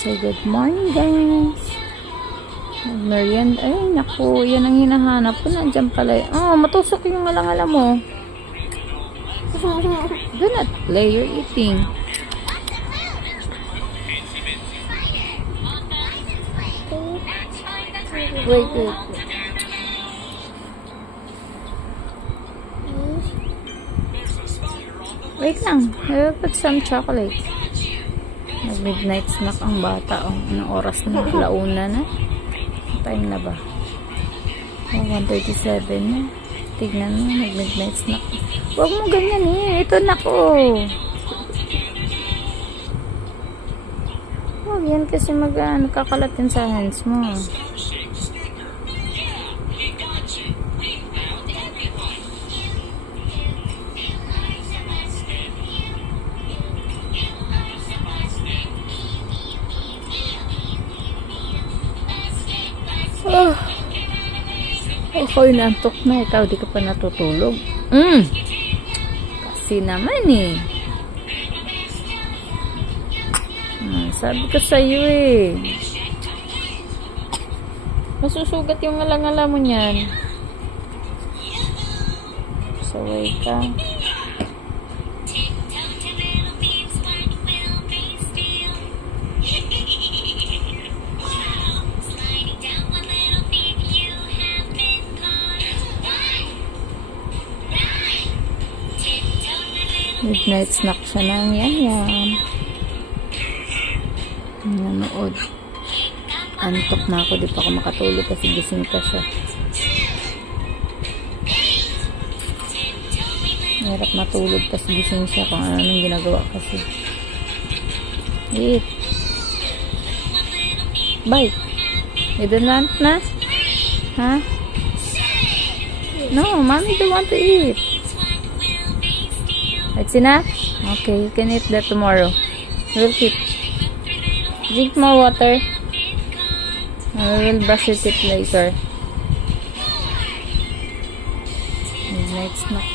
Say good morning, guys. Merienda. Ay, naku. Yan ang hinahanap ko. Nandiyan pala. Oh, matusok yung alang-ala mo. Do not play. You're eating. Wait. Wait lang. I will put some chocolate. Nag-midnight snack ang bata. Oh, anong oras na? Launa na. Time na ba? Oh, 1:37 na. Tignan mo. Nag-midnight snack. Huwag mo ganyan eh. Ito na ko. Huwag yan kasi nakakalatin sa hands mo. Oh. Ako'y nantok na. Ikaw, di ka pa natutulog. Kasi naman eh. Sabi ko sa'yo eh. Masusugat yung alang-ala mo niyan. Saway ka. Midnight snack siya ng yan. Nanood. Antok na ako. Di pa ako makatulog kasi gising pa siya. Hirap matulog kasi gising siya kung anong ginagawa kasi. Eat. Bite. You don't want na? Huh? No, mommy don't want to eat. That's enough? Okay, you can eat that tomorrow. We'll keep. Drink more water. We will brush your teeth later. Midnight snack.